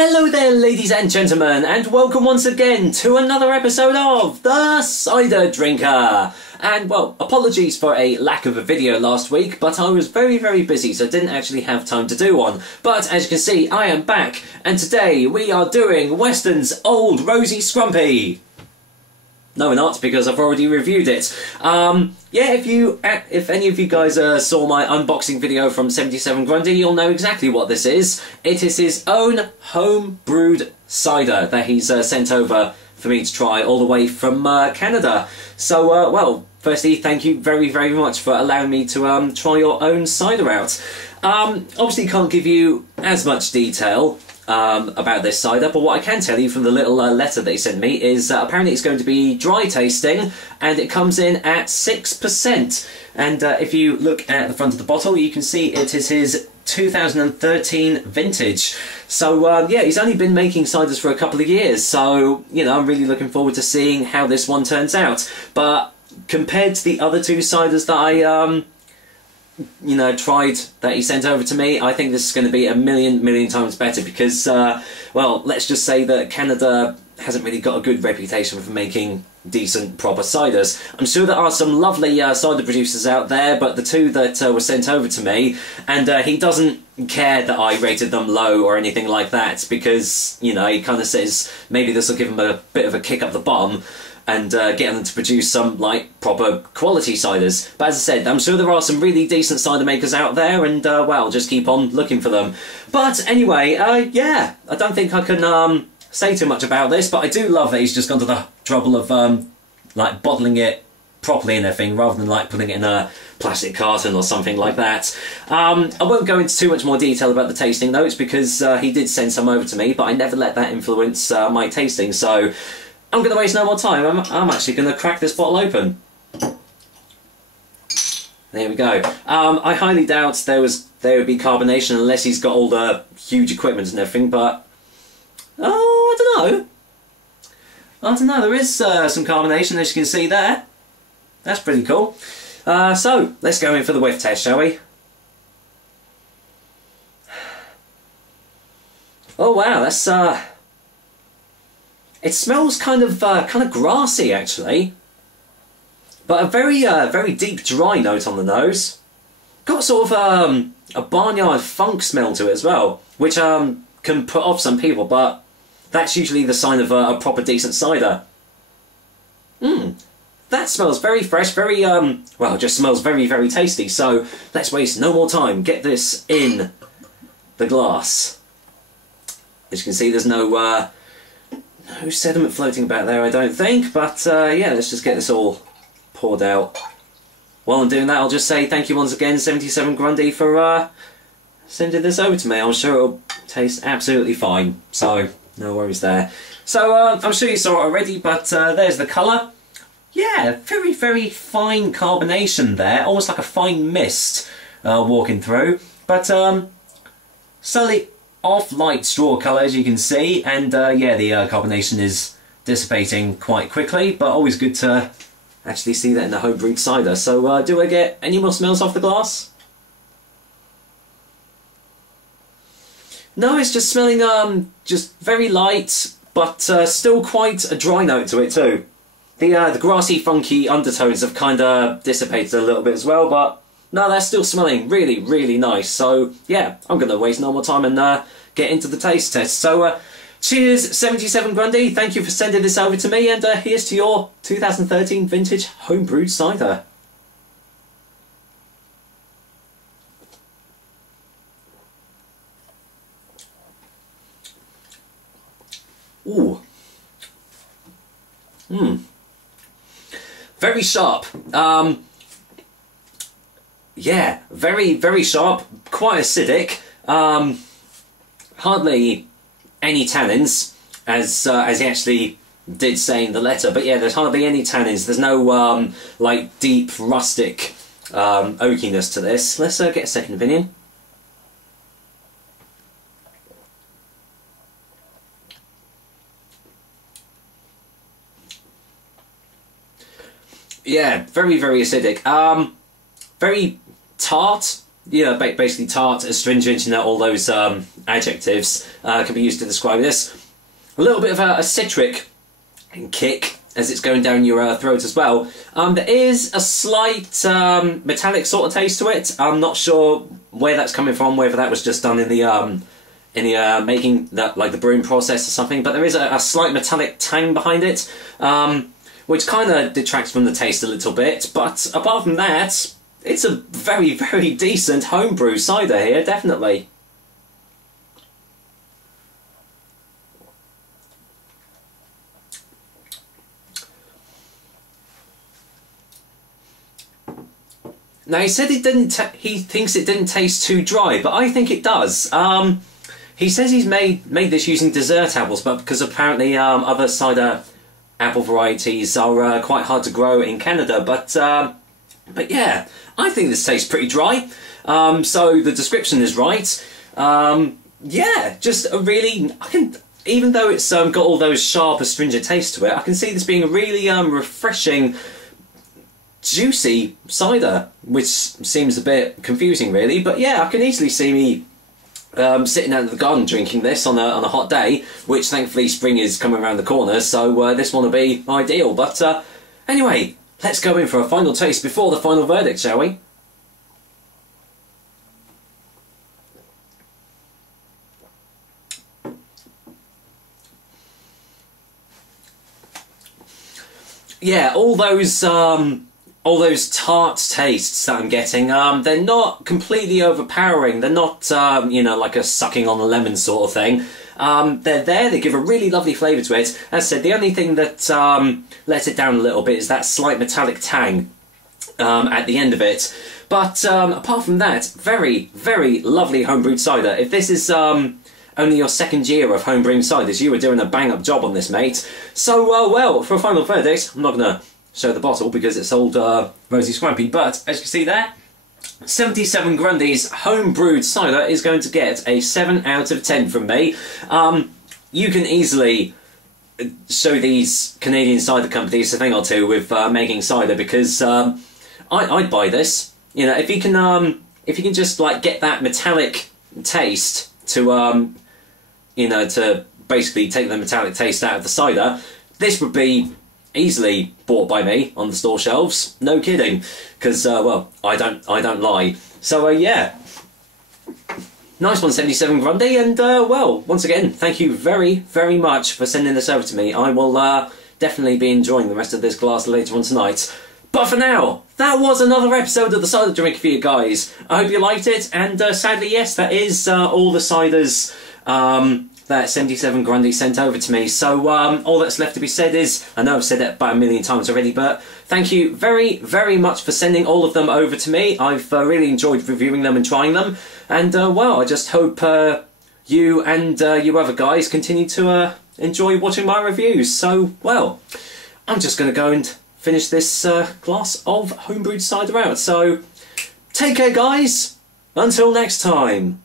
Hello there, ladies and gentlemen, and welcome once again to another episode of The Cider Drinker. And, well, apologies for a lack of a video last week, but I was very busy, so didn't actually have time to do one. But, as you can see, I am back, and today we are doing Weston's Old Rosy Scrumpy. No, we're not, because I've already reviewed it. Yeah, if any of you guys saw my unboxing video from 77grundy, you'll know exactly what this is. It is his own home-brewed cider that he's sent over for me to try all the way from Canada. So, well, firstly, thank you very much for allowing me to try your own cider out. Obviously, can't give you as much detail about this cider, but what I can tell you from the little letter that he sent me is apparently it's going to be dry tasting, and it comes in at 6%. And if you look at the front of the bottle, you can see it is his 2013 vintage. So yeah, he's only been making ciders for a couple of years, so you know, I'm really looking forward to seeing how this one turns out. But compared to the other two ciders that I tried that he sent over to me, I think this is going to be a million times better because, well, let's just say that Canada hasn't really got a good reputation for making decent, proper ciders. I'm sure there are some lovely cider producers out there, but the two that were sent over to me, and he doesn't care that I rated them low or anything like that because, you know, he kind of says maybe this will give him a bit of a kick up the bum and get them to produce some, like, proper quality ciders. But as I said, I'm sure there are some really decent cider makers out there, and, well, just keep on looking for them. But anyway, yeah, I don't think I can say too much about this, but I do love that he's just gone to the trouble of, like, bottling it properly and everything, rather than, like, putting it in a plastic carton or something like that. I won't go into too much more detail about the tasting notes, because he did send some over to me, but I never let that influence my tasting, so I'm going to waste no more time. I'm actually going to crack this bottle open. There we go. I highly doubt there would be carbonation unless he's got all the huge equipment and everything, but oh, I don't know. There is some carbonation, as you can see there. That's pretty cool. So, let's go in for the whiff test, shall we? Oh wow, that's it smells kind of grassy, actually, but a very deep dry note on the nose. Got sort of a barnyard funk smell to it as well, which can put off some people, but that's usually the sign of a proper decent cider. That smells very fresh, very well, it just smells very tasty. So let's waste no more time. Get this in the glass. As you can see, there's no sediment floating about there, I don't think, but yeah, let's just get this all poured out. While I'm doing that, I'll just say thank you once again, 77grundy, for sending this over to me. I'm sure it'll taste absolutely fine, so no worries there. So I'm sure you saw it already, but there's the colour. Yeah, very fine carbonation there, almost like a fine mist walking through, but slightly off-light straw colour, as you can see, and yeah, the carbonation is dissipating quite quickly, but always good to actually see that in the home-brewed cider. So do I get any more smells off the glass? No, it's just smelling just very light, but still quite a dry note to it too. The grassy, funky undertones have kind of dissipated a little bit as well, but no, they're still smelling really nice. So yeah, I'm going to waste no more time and get into the taste test. So cheers, 77grundy. Thank you for sending this over to me, and here's to your 2013 vintage homebrewed cider. Ooh. Very sharp. Yeah, very sharp, quite acidic. Hardly any tannins, as he actually did say in the letter. But yeah, there's hardly any tannins. There's no like deep rustic oakiness to this. Let's get a second opinion. Yeah, very acidic. Very tart. basically tart, astringent, all those adjectives can be used to describe this. A little bit of a citric kick as it's going down your throat as well. There is a slight metallic sort of taste to it. I'm not sure where that's coming from, whether that was just done in the making that, like the brewing process or something, but there is a slight metallic tang behind it, which kind of detracts from the taste a little bit, but apart from that, it's a very, very decent homebrew cider here, definitely. Now he said he thinks it didn't taste too dry, but I think it does. He says he's made this using dessert apples, but because apparently other cider apple varieties are quite hard to grow in Canada. But yeah, I think this tastes pretty dry. So the description is right. Yeah, just a really, even though it's got all those sharp astringent tastes to it, I can see this being a really refreshing, juicy cider, which seems a bit confusing really, but yeah, I can easily see me sitting out in the garden drinking this on a hot day, which thankfully spring is coming around the corner, so this one will be ideal. But anyway, let's go in for a final taste before the final verdict, shall we? Yeah, all those tart tastes that I'm getting, they're not completely overpowering. They're not, like a sucking on a lemon sort of thing. They're there, they give a really lovely flavour to it. As I said, the only thing that lets it down a little bit is that slight metallic tang at the end of it. But apart from that, very, very lovely homebrewed cider. If this is only your second year of homebrewing ciders, you were doing a bang-up job on this, mate. So, well, for a final verdict, I'm not going to show the bottle because it's old Rosy Scrumpy, but as you can see there, 77grundy's homebrewed cider is going to get a 7 out of 10 from me. You can easily show these Canadian cider companies a thing or two with making cider, because I'd buy this. If you can just like get that metallic taste to to basically take the metallic taste out of the cider, this would be easily bought by me on the store shelves. No kidding, because well, I don't lie. So yeah, nice one, 77grundy, and well, once again, thank you very, very much for sending this over to me. I will definitely be enjoying the rest of this glass later on tonight. But for now, that was another episode of the Cider Drinker for you guys. I hope you liked it, and sadly, yes, that is all the ciders that 77grundy sent over to me. So all that's left to be said is, I know I've said that about a million times already, but thank you very, very much for sending all of them over to me. I've really enjoyed reviewing them and trying them, and well, I just hope you and you other guys continue to enjoy watching my reviews. So, well, I'm just going to go and finish this glass of homebrewed cider out. So, take care guys, until next time.